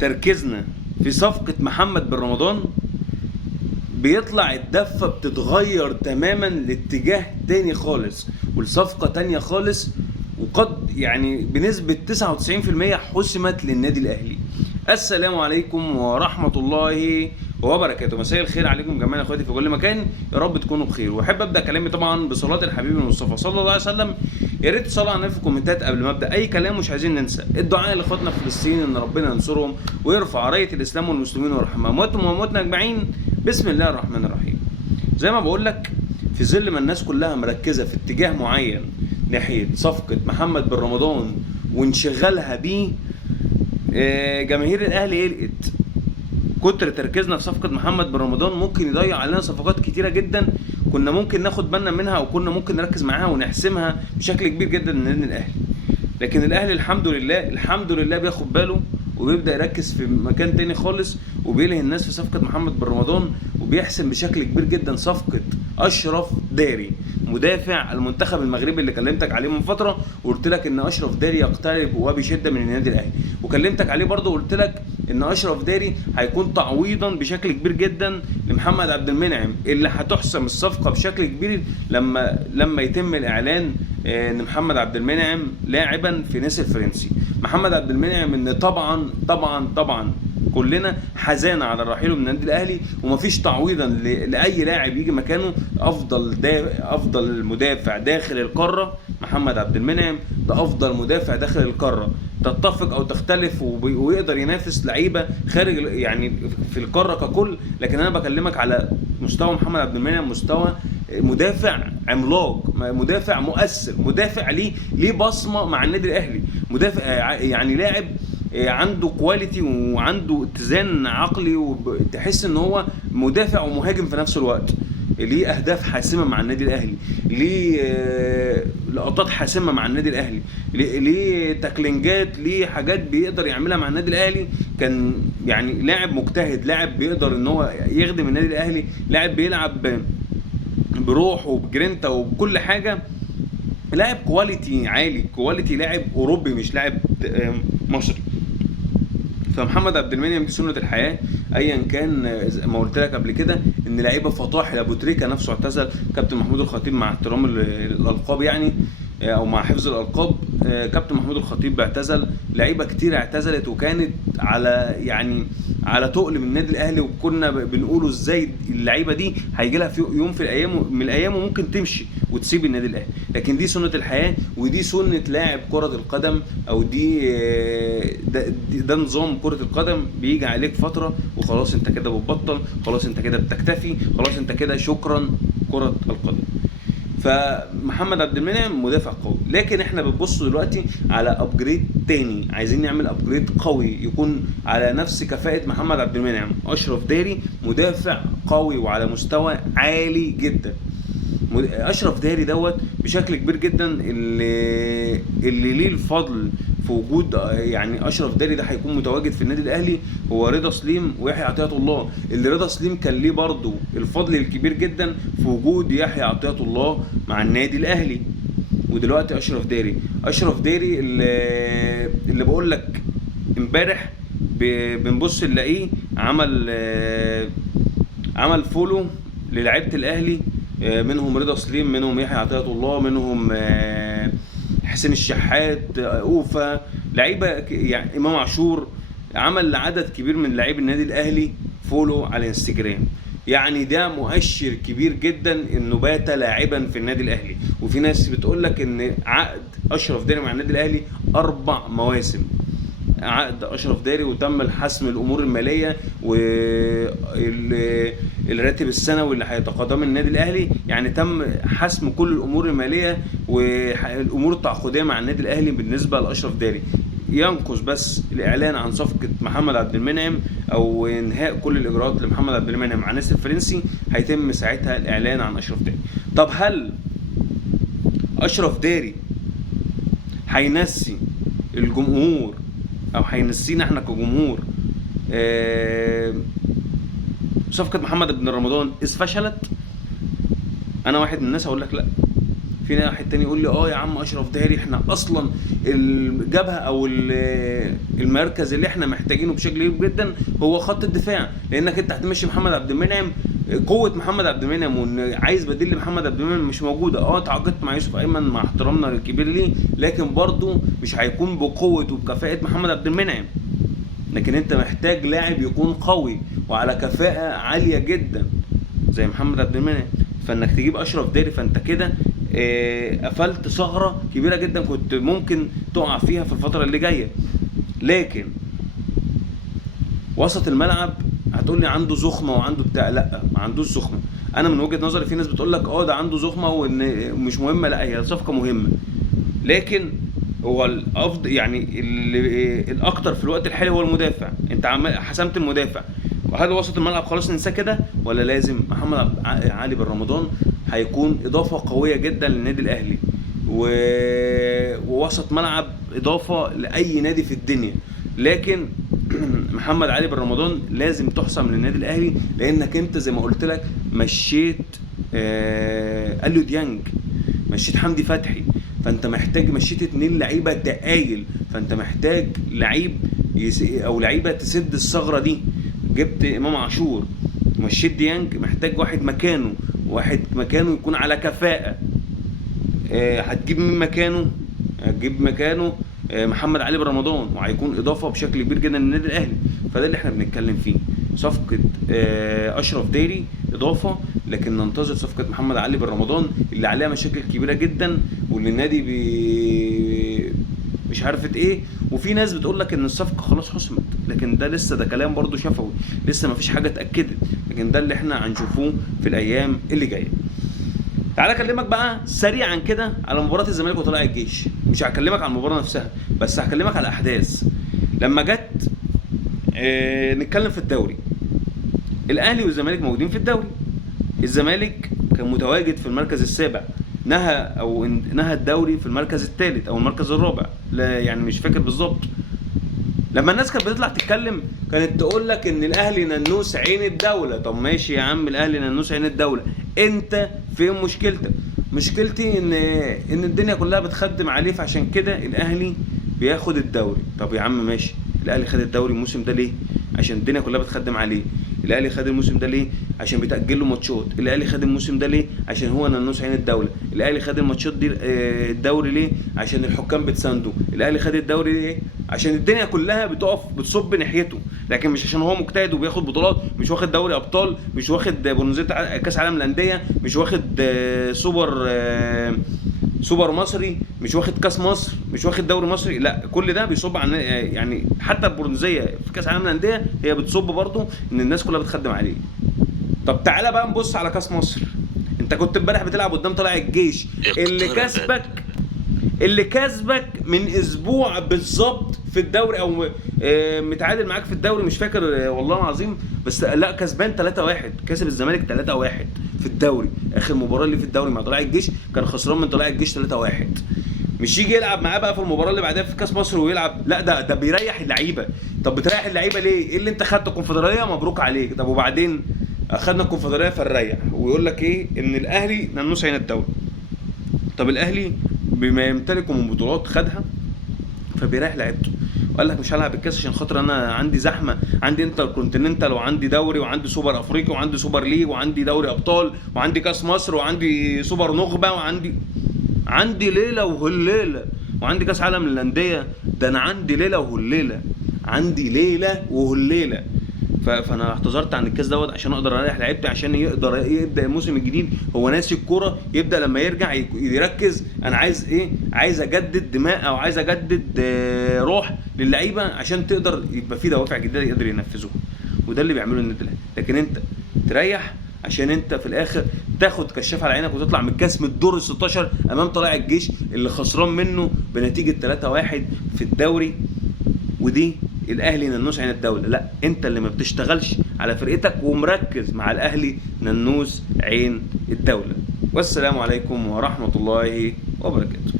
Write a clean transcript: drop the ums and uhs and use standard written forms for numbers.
تركيزنا في صفقة محمد بن رمضان بيطلع الدفة بتتغير تماما لاتجاه تاني خالص ولصفقة تانية خالص، وقد يعني بنسبة 99% حسمت للنادي الأهلي. السلام عليكم ورحمة الله وبركاته. مساء الخير عليكم جميعا اخواتي في كل مكان، يا رب تكونوا بخير. واحب ابدا كلامي طبعا بصلاه الحبيب المصطفى صلى الله عليه وسلم. يا ريت تصلوا على النبي في الكومنتات قبل ما ابدا اي كلام. مش عايزين ننسى الدعاء لاخواتنا في فلسطين ان ربنا ينصرهم ويرفع رايه الاسلام والمسلمين ويرحم امواتهم وامواتنا اجمعين. بسم الله الرحمن الرحيم. زي ما بقول لك، في ظل ما الناس كلها مركزه في اتجاه معين ناحيه صفقه محمد بن رمضان وانشغالها بيه، جماهير الاهلي قلقت. كتر تركيزنا في صفقه محمد بن رمضان ممكن يضيع علينا صفقات كتيره جدا كنا ممكن ناخد بالنا منها او كنا ممكن نركز معاها ونحسمها بشكل كبير جدا من الاهلي. لكن الاهلي الحمد لله بياخد باله وبيبدا يركز في مكان تاني خالص، وبيلهي الناس في صفقه محمد بن رمضان، وبيحسم بشكل كبير جدا صفقه اشرف داري مدافع المنتخب المغربي اللي كلمتك عليه من فتره، وقلت لك ان اشرف داري يقترب وبشده من النادي الاهلي. وكلمتك عليه برضه وقلت لك ان اشرف داري هيكون تعويضا بشكل كبير جدا لمحمد عبد المنعم، اللي هتحسم الصفقه بشكل كبير لما يتم الاعلان ان محمد عبد المنعم لاعبا في نيس الفرنسي. محمد عبد المنعم ان طبعا كلنا حزانة على رحيله من النادي الاهلي، ومفيش تعويضا لاي لاعب يجي مكانه. افضل مدافع داخل القاره محمد عبد المنعم، ده افضل مدافع داخل القاره. تتفق او تختلف ويقدر ينافس لعيبه خارج يعني في القاره ككل، لكن انا بكلمك على مستوى محمد عبد المنعم، مستوى مدافع عملاق، مدافع مؤثر، مدافع ليه بصمه مع النادي الاهلي، مدافع يعني لاعب عنده كواليتي وعنده اتزان عقلي، وتحس ان هو مدافع ومهاجم في نفس الوقت. ليه اهداف حاسمه مع النادي الاهلي، ليه لقطات حاسمه مع النادي الاهلي، ليه تاكلينجات، ليه حاجات بيقدر يعملها مع النادي الاهلي. كان يعني لاعب مجتهد، لاعب بيقدر ان هو يخدم النادي الاهلي، لاعب بيلعب بروح وبجرينتا وبكل حاجه، لاعب كواليتي عالي، كواليتي لاعب اوروبي مش لاعب مصري. فمحمد عبد المنعم دي سنه الحياه ايا كان. ما قلت لك قبل كده ان لعيبه فطاحل، ابو تريكه نفسه اعتزل، كابتن محمود الخطيب مع احترام الالقاب يعني او مع حفظ الالقاب، كابتن محمود الخطيب اعتزل، لعيبه كتير اعتزلت وكانت على تقل من النادي الاهلي، وكنا بنقوله ازاي اللعيبه دي هيجي لها في يوم من الايام وممكن تمشي وتسيب النادي الاهلي. لكن دي سنه الحياه ودي سنه لاعب كره القدم، او ده نظام كره القدم. بيجي عليك فتره وخلاص انت كده بتبطل، خلاص انت كده بتكتفي، خلاص انت كده شكرا كره القدم. فمحمد عبد المنعم مدافع قوي، لكن احنا بنبص دلوقتي على ابجريد تاني، عايزين نعمل ابجريد قوي يكون على نفس كفاءة محمد عبد المنعم. اشرف داري مدافع قوي وعلى مستوى عالي جدا. اشرف داري دوت بشكل كبير جدا اللي ليه الفضل في وجود يعني اشرف داري ده هيكون متواجد في النادي الاهلي هو رضا سليم ويحيى عطية الله. اللي رضا سليم كان ليه برضه الفضل الكبير جدا في وجود يحيى عطية الله مع النادي الاهلي. ودلوقتي اشرف داري اللي بقول لك امبارح بنبص نلاقيه عمل فولو للاعيبه الاهلي، منهم رضا سليم، منهم يحيى عطية الله، منهم حسين الشحات، اوفا، لعيبه يعني امام عاشور. عمل عدد كبير من لاعبي النادي الاهلي فولو على انستجرام. يعني ده مؤشر كبير جدا انه بات لاعبا في النادي الاهلي. وفي ناس بتقول لك ان عقد اشرف داري مع النادي الاهلي 4 مواسم. عقد اشرف داري وتم الحسم الامور الماليه والراتب السنوي اللي هيتقاضاه من النادي الاهلي، يعني تم حسم كل الامور الماليه والامور التعاقديه مع النادي الاهلي بالنسبه لاشرف داري. ينقص بس الاعلان عن صفقه محمد عبد المنعم او انهاء كل الاجراءات لمحمد عبد المنعم مع نيس الفرنسي، هيتم ساعتها الاعلان عن اشرف داري. طب هل اشرف داري هينسي الجمهور او هينسينا احنا كجمهور صفقه محمد بن رمضان اذ فشلت؟ انا واحد من الناس هقول لك لا. في واحد تاني يقول لي يا عم اشرف داري احنا اصلا الجبهه او المركز اللي احنا محتاجينه بشكل كبير جدا هو خط الدفاع، لانك انت هتمشي محمد عبد المنعم، قوه محمد عبد المنعم وان عايز بديل لمحمد عبد المنعم مش موجوده. تعاقدت مع يوسف ايمن مع احترامنا الكبير ليه، لكن برضه مش هيكون بقوه وبكفاءه محمد عبد المنعم. لكن انت محتاج لاعب يكون قوي وعلى كفاءه عاليه جدا زي محمد عبد المنعم. فانك تجيب اشرف داري فانت كده قفلت ثغره كبيره جدا كنت ممكن تقع فيها في الفتره اللي جايه. لكن وسط الملعب هتقول لي عنده زخمه وعنده بتاع، لا ما عندوش زخمه. انا من وجهه نظري في ناس بتقول لك ده عنده زخمه وان مش مهمه، لا هي صفقه مهمه، لكن هو الافضل يعني الاكتر في الوقت الحالي هو المدافع. انت حسمت المدافع، وهل وسط الملعب خلاص ننساه كده ولا لازم؟ محمد علي بن رمضان هيكون اضافه قويه جدا للنادي الاهلي، ووسط ملعب اضافه لاي نادي في الدنيا. لكن محمد علي بن رمضان لازم تحسم للنادي الاهلي، لانك انت زي ما قلت لك مشيت اليو ديانج، مشيت حمدي فتحي، فانت محتاج مشيت 2 لعيبه تقايل، فانت محتاج لعيب او لعيبه تسد الثغره دي. جبت امام عاشور، مشيت ديانج، محتاج واحد مكانه يكون على كفاءه. هتجيب مين مكانه؟ هتجيب مكانه محمد علي بن رمضان، وهيكون اضافه بشكل كبير جدا للنادي الاهلي. فده اللي احنا بنتكلم فيه. صفقه اشرف داري اضافه، لكن ننتظر صفقه محمد علي بن رمضان اللي عليها مشاكل كبيره جدا، واللي النادي مش عارفه ايه. وفي ناس بتقول لك ان الصفقه خلاص حسمت، لكن ده لسه ده كلام برضو شفوي، لسه ما فيش حاجه اتاكدت، لكن ده اللي احنا هنشوفوه في الايام اللي جايه. تعالى اكلمك بقى سريعا كده على مباراه الزمالك وطلائع الجيش. مش هكلمك على المباراه نفسها، بس هكلمك على الاحداث لما جت. نتكلم في الدوري. الاهلي والزمالك موجودين في الدوري. الزمالك كان متواجد في المركز السابع، نهى الدوري في المركز الثالث او المركز الرابع، لا يعني مش فاكر بالظبط. لما الناس كانت بتطلع تتكلم كانت تقول لك ان الاهلي ننوس عين الدوله. طب ماشي يا عم، الاهلي ننوس عين الدوله، انت فين مشكلتك؟ مشكلتي ان الدنيا كلها بتخدم عليه، فعشان كده الاهلي بياخد الدوري. طب يا عم ماشي، الاهلي خد الدوري الموسم ده ليه؟ عشان الدنيا كلها بتخدم عليه. الاهلي خد الموسم ده ليه؟ عشان بيتاجل له ماتشات. الاهلي خد الموسم ده ليه؟ عشان هو ننوس عين الدوله. الاهلي خد الماتشات دي الدوري ليه؟ عشان الحكام بتسانده. الاهلي خد الدوري ليه؟ عشان الدنيا كلها بتصب ناحيته، لكن مش عشان هو مجتهد وبياخد بطولات. مش واخد دوري ابطال، مش واخد برونزيه كاس عالم للانديه، مش واخد سوبر مصري، مش واخد كاس مصر، مش واخد دوري مصري. لا، كل ده بيصب عن يعني حتى البرونزيه في كاس عالم للانديه هي بتصب برضه ان الناس كلها بتخدم عليه. طب تعالى بقى نبص على كاس مصر. انت كنت امبارح بتلعب قدام طلائع الجيش اللي كسبك من اسبوع بالظبط في الدوري، او متعادل معاك في الدوري، مش فاكر والله العظيم، بس لا كسبان 3-1، كسب الزمالك 3-1 في الدوري. اخر مباراه اللي في الدوري مع طلائع الجيش كان خسران من طلائع الجيش 3-1. مش يجي يلعب معاه بقى في المباراه اللي بعدها في كاس مصر ويلعب، لا ده بيريح اللعيبه. طب بتريح اللعيبه ليه؟ ايه اللي انت خدت الكونفدراليه؟ مبروك عليك. طب وبعدين اخدنا الكونفدراليه فنريح، ويقول لك ايه؟ ان الاهلي ننوس عين الدوري. طب الاهلي بما يمتلكه من بطولات خدها فبيريح لعيبته، وقال لك مش هلعب الكاس عشان خاطر انا عندي زحمه، عندي انتر كونتيننتال، وعندي دوري، وعندي سوبر افريقي، وعندي سوبر ليج، وعندي دوري ابطال، وعندي كاس مصر، وعندي سوبر نخبه، عندي ليله وهليله، وعندي كاس عالم للانديه. ده انا عندي ليله وهليله. فانا اعتذرت عن الكاس دوت عشان اقدر اريح لعيبتي، عشان يقدر يبدا الموسم الجديد هو ناسي الكوره، يبدا لما يرجع يركز. انا عايز ايه؟ عايز اجدد دماء، او عايز اجدد روح للعيبه عشان تقدر يبقى في دوافع جديده يقدر ينفذوها. وده اللي بيعمله النادي الاهلي. لكن انت تريح عشان انت في الاخر تاخد كشاف على عينك وتطلع من الكاس من الدور ال16 امام طلائع الجيش اللي خسران منه بنتيجه 3-1 في الدوري. ودي الاهلي ننوس عين الدوله. لا، انت اللي ما بتشتغلش على فرقتك ومركز مع الاهلي ننوس عين الدوله. والسلام عليكم ورحمه الله وبركاته.